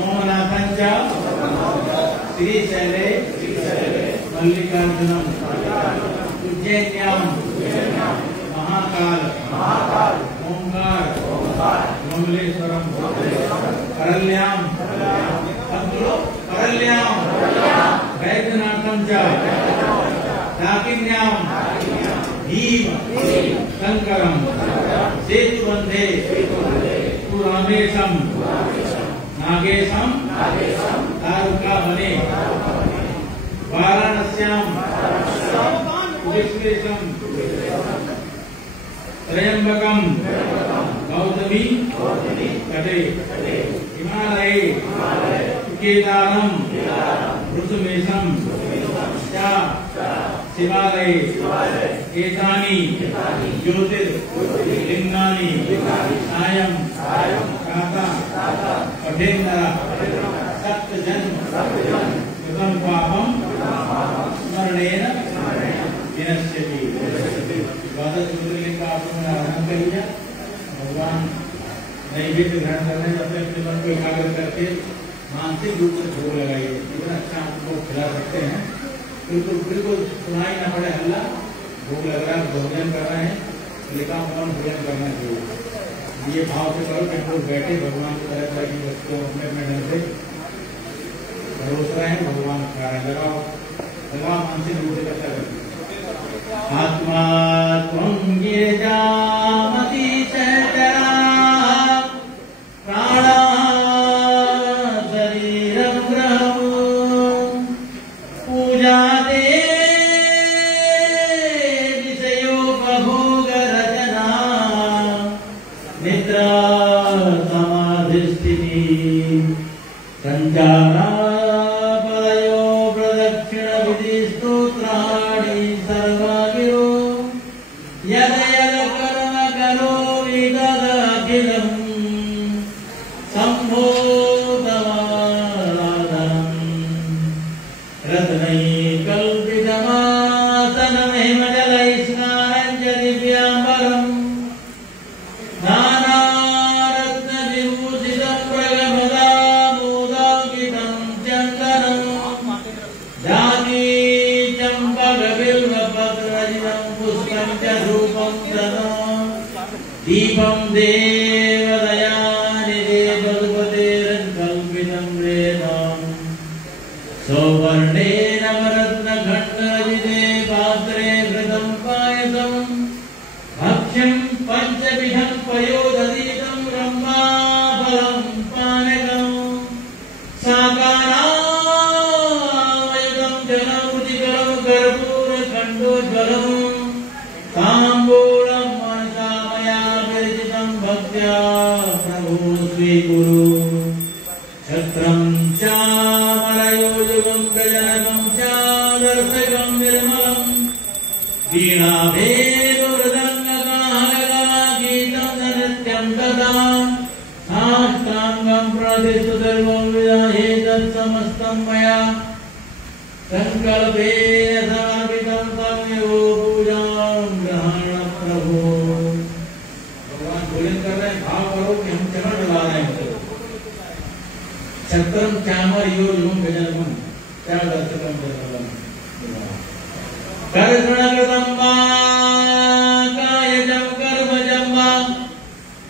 सोमनाथञ्च श्रीशैले मल्लिकार्जुनम् उज्जैन्यां महाकाल ओंकार मंगलेश्वरम करल्यां वैद्यनाथञ्च दाकिन्यां भीम शंकरम सेतुबंधे पुरामेशम नागेशम तारुकावने वाराणस्यां विश्वेशम त्रयंबकम गौतमी तटे हिमालये केदारम ऋषुमेशम शिवालये एतानि ज्योतिर्लिंगानि सायं प्रातः पठेन्द्र सप्तजन्म कृतं पापं स्मरणेन विनश्यति। द्वादश ज्योतिर्लिंग का आपने आरंभ कर लिया। भगवान नैवेद्य ग्रहण करने से अपने मन को एकाग्र करके मानसिक रूप से भोग लगाइए। इतना अच्छा आपको खिला सकते हैं, बिल्कुल बिल्कुल सुनाई ना पड़े हल्ला। भोग लग रहा है, भोजन कर रहे हैं, लेकिन कौन भोजन करना चाहिए ये भाव से करो कि हम लोग बैठे भगवान की तरह तरह की वस्तुओं अपने अपने ढंग से परोस रहे हैं। भगवान खा रहे हैं, लगाओ मानसिक रूप से करता करते आत्मा त्वं गिरिजामति सहचरा प्राणा शरीरं ब्रह्म पूजा ते विषयोपभोगरचना निद्रा समाधिस्थिति संचारा दीपं देवदयानिधे पशुपतेरकल्पितं वेदं सौवर्णेन रत्नखण्डरचिते पात्रे घृतं पायसं भक्ष्यं पञ्चविधं पयोदधीतं ब्रह्माफलं पानकं साकारामयुतं जलं रुचिकरं कर्पूरखण्डोज्ज्वलं ताम्बूलं प्रभु स्वीकुरु छत्रं चामरयोजुगं प्रजनकं चादर्शकं निर्मलं वीणाभेदमृदङ्गकाहकगीतं नृत्यं तथा साष्टाङ्गं प्रतिष्ठितं सर्वं विदधे तत्समस्तं मया संकल्पेन समर्पितं तमेव पूजां ग्रहण प्रभु। कर रहे भाव करो कि हम चरण डुला रहे हैं। छत्रम चामर योजुगं गजनकं चादर्शकं निर्मलं करधृणकृतं वा कायजं कर्मजं वा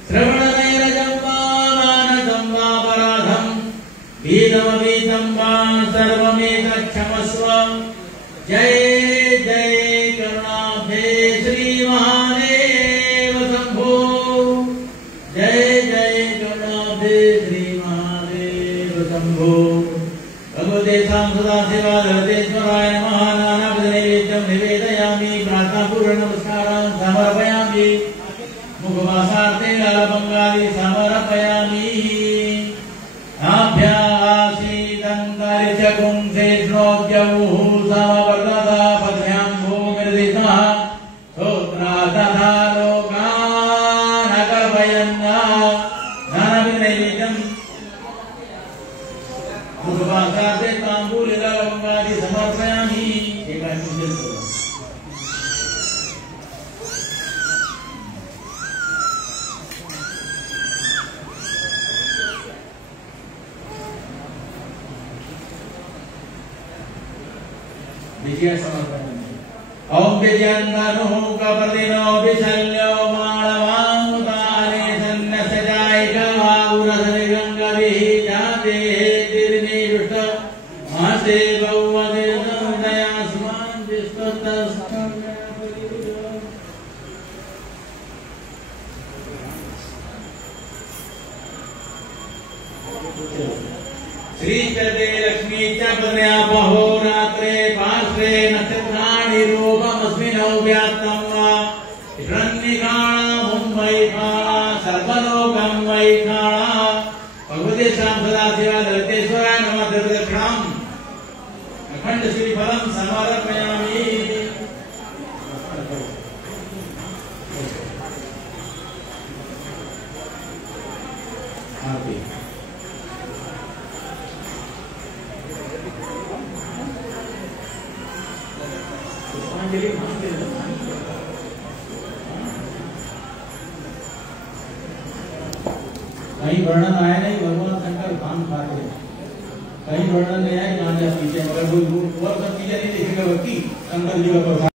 श्रवणनैरजं वा मानसं वा पराधं वीतमवीतं वा सर्वमेतत्क्षमस्व। जय जय करुणाब्धे श्रीमहादेव शंभो। जय जय करुणाब्धे श्रीमहादेव शंभो। भगवते सदाशिवाधरतेश्वराय नमः। नानाविधनैवेद्यं निवेदयामि प्रातःपूर्व नमस्कारान् समर्पयामि मुखवासार्थे लालबङ्गाली समर्पयामि। आभ्यासीदन्तरिक्षकुं शेषणोद्यमुः समवर्तता पद्भ्यां भूमिर्दिशः स्तोत्रादधा मुखवासार्थे ताम्बूल लालबङ्गाली समर्पयामि। विजय समर्पण। ओम विजयन्नो कपतिनो विशल्यो माणवामुदाने सन्नसजाय गवाउरधनि गंगविः जाते तिर्नियुष्ट मासे बहुवदे दयास्मान विश्वतस्तम। श्री चते लक्ष्मी च पद्मयापहो रात्रे पार्श्वे नक्षत्राणि रूपमस्मिन् व्याप्तं वा हिरण्यकाणा मुम्बै काणा सर्वलोकं वै काणा। भगवते श्याम सदाशिव दत्तेश्वराय नमः। दक्षिणाम् अखंड श्रीफलं समर्पयामि। कहीं वर्णन आया नहीं भगवान शंकर भांग खाते, कहीं वर्णन नहीं आया पीछे, मगर कोई सब चीजें नहीं दिखेगा व्यक्ति शंकर जी का प्रभाव।